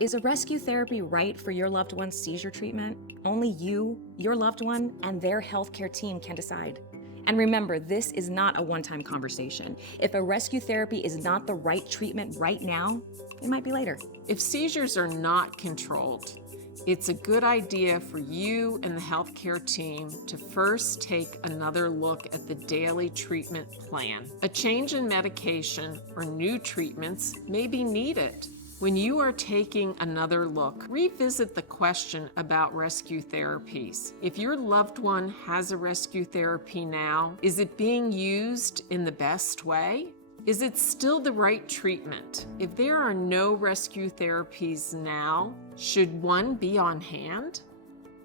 Is a rescue therapy right for your loved one's seizure treatment? Only you, your loved one, and their healthcare team can decide. And remember, this is not a one-time conversation. If a rescue therapy is not the right treatment right now, it might be later. If seizures are not controlled, it's a good idea for you and the healthcare team to first take another look at the daily treatment plan. A change in medication or new treatments may be needed. When you are taking another look, revisit the question about rescue therapies. If your loved one has a rescue therapy now, is it being used in the best way? Is it still the right treatment? If there are no rescue therapies now, should one be on hand?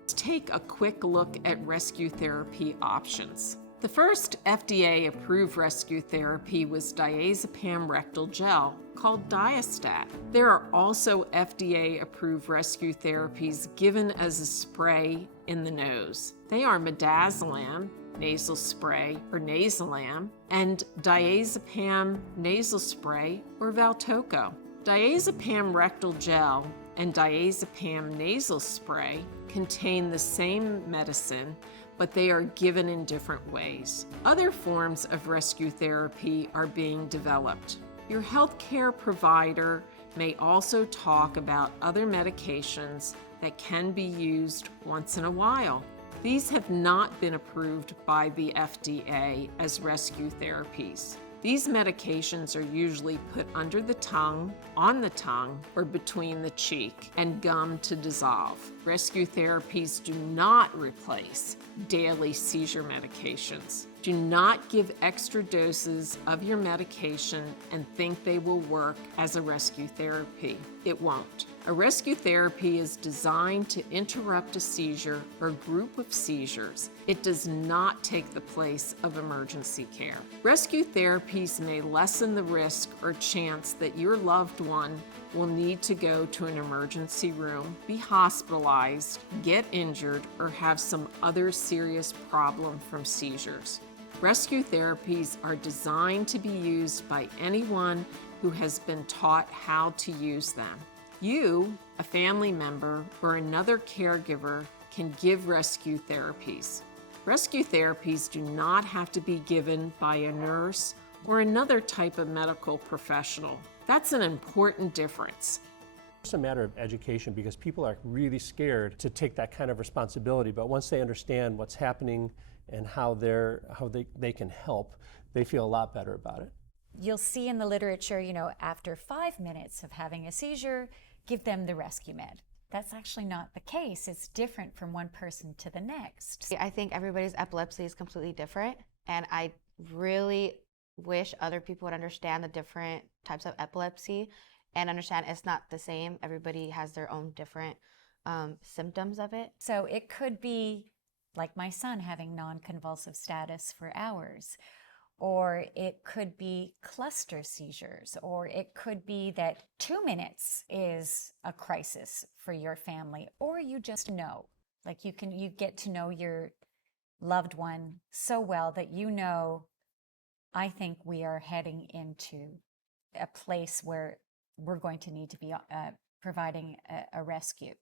Let's take a quick look at rescue therapy options. The first FDA-approved rescue therapy was diazepam rectal gel, called Diastat. There are also FDA-approved rescue therapies given as a spray in the nose. They are midazolam, nasal spray, or Nasolam, and diazepam nasal spray, or Valtoco. Diazepam rectal gel and diazepam nasal spray contain the same medicine, but they are given in different ways. Other forms of rescue therapy are being developed. Your healthcare provider may also talk about other medications that can be used once in a while. These have not been approved by the FDA as rescue therapies. These medications are usually put under the tongue, on the tongue, or between the cheek and gum to dissolve. Rescue therapies do not replace daily seizure medications. Do not give extra doses of your medication and think they will work as a rescue therapy. It won't. A rescue therapy is designed to interrupt a seizure or group of seizures. It does not take the place of emergency care. Rescue therapies may lessen the risk or chance that your loved one will need to go to an emergency room, be hospitalized, get injured, or have some other serious problem from seizures. Rescue therapies are designed to be used by anyone who has been taught how to use them. You, a family member, or another caregiver can give rescue therapies. Rescue therapies do not have to be given by a nurse or another type of medical professional. That's an important difference. It's a matter of education because people are really scared to take that kind of responsibility, but once they understand what's happening and how they can help, they feel a lot better about it. You'll see in the literature, after 5 minutes of having a seizure, give them the rescue med. That's actually not the case. It's different from one person to the next. I think everybody's epilepsy is completely different, and I really wish other people would understand the different types of epilepsy and understand it's not the same. Everybody has their own different symptoms of it. So it could be like my son having non-convulsive status for hours, or it could be cluster seizures, or it could be that 2 minutes is a crisis for your family, or you just know, like you get to know your loved one so well that I think we are heading into a place where we're going to need to be providing a rescue.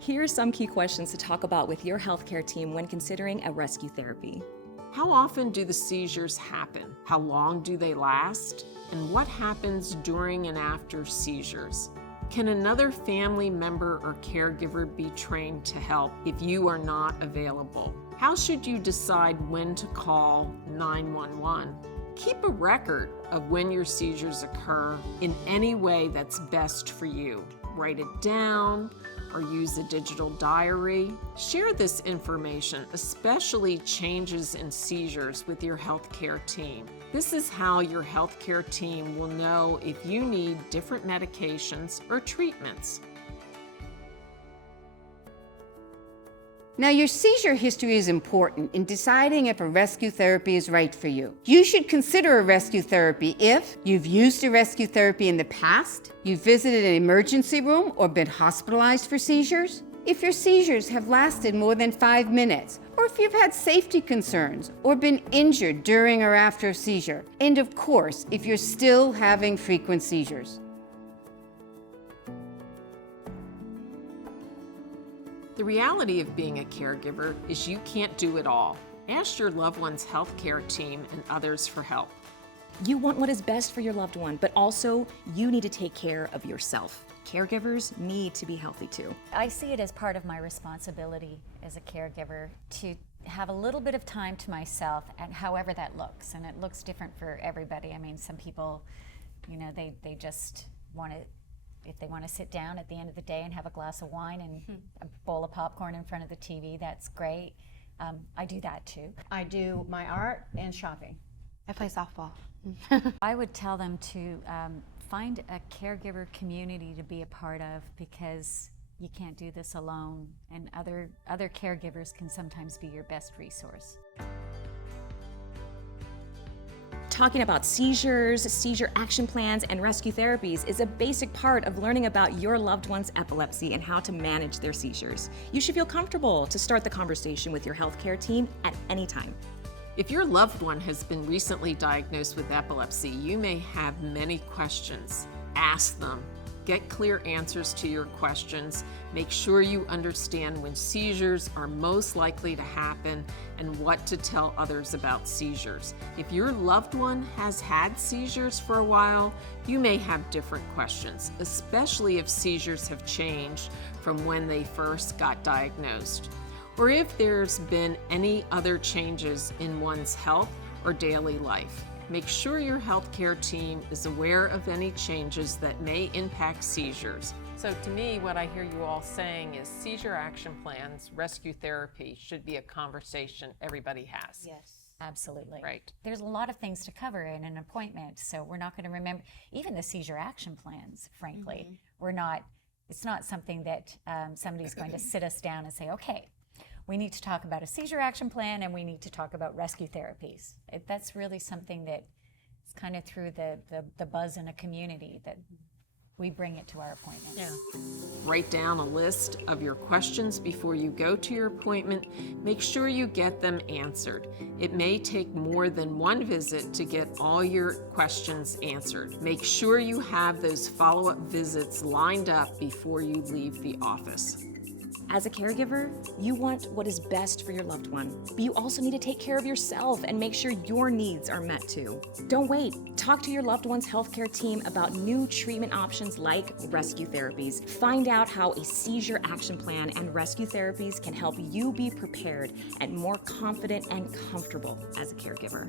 Here are some key questions to talk about with your healthcare team when considering a rescue therapy. How often do the seizures happen? How long do they last? And what happens during and after seizures? Can another family member or caregiver be trained to help if you are not available? How should you decide when to call 911? Keep a record of when your seizures occur in any way that's best for you. Write it down or use a digital diary. Share this information, especially changes in seizures, with your healthcare team. This is how your healthcare team will know if you need different medications or treatments. Now, your seizure history is important in deciding if a rescue therapy is right for you. You should consider a rescue therapy if you've used a rescue therapy in the past, you've visited an emergency room or been hospitalized for seizures, if your seizures have lasted more than 5 minutes, or if you've had safety concerns or been injured during or after a seizure, and of course, if you're still having frequent seizures. The reality of being a caregiver is you can't do it all. Ask your loved one's healthcare team and others for help. You want what is best for your loved one, but also you need to take care of yourself. Caregivers need to be healthy too. I see it as part of my responsibility as a caregiver to have a little bit of time to myself, and however that looks, and it looks different for everybody. I mean, some people, you know, they just want to, if they want to sit down at the end of the day and have a glass of wine and a bowl of popcorn in front of the TV, that's great. I do that too. I do my art and shopping. I play softball. I would tell them to find a caregiver community to be a part of, because you can't do this alone, and other caregivers can sometimes be your best resource. Talking about seizures, seizure action plans, and rescue therapies is a basic part of learning about your loved one's epilepsy and how to manage their seizures. You should feel comfortable to start the conversation with your healthcare team at any time. If your loved one has been recently diagnosed with epilepsy, you may have many questions. Ask them. Get clear answers to your questions. Make sure you understand when seizures are most likely to happen and what to tell others about seizures. If your loved one has had seizures for a while, you may have different questions, especially if seizures have changed from when they first got diagnosed, or if there's been any other changes in one's health or daily life. Make sure your healthcare team is aware of any changes that may impact seizures. So to me, what I hear you all saying is seizure action plans, rescue therapy should be a conversation everybody has. Yes. Absolutely. Right. There's a lot of things to cover in an appointment, so we're not going to remember, even the seizure action plans, frankly, it's not something that somebody's going to sit us down and say, okay, we need to talk about a seizure action plan and we need to talk about rescue therapies. That's really something that is kind of through the buzz in a community that we bring it to our appointments. Yeah. Write down a list of your questions before you go to your appointment. Make sure you get them answered. It may take more than one visit to get all your questions answered. Make sure you have those follow-up visits lined up before you leave the office. As a caregiver, you want what is best for your loved one, but you also need to take care of yourself and make sure your needs are met too. Don't wait. Talk to your loved one's healthcare team about new treatment options like rescue therapies. Find out how a seizure action plan and rescue therapies can help you be prepared and more confident and comfortable as a caregiver.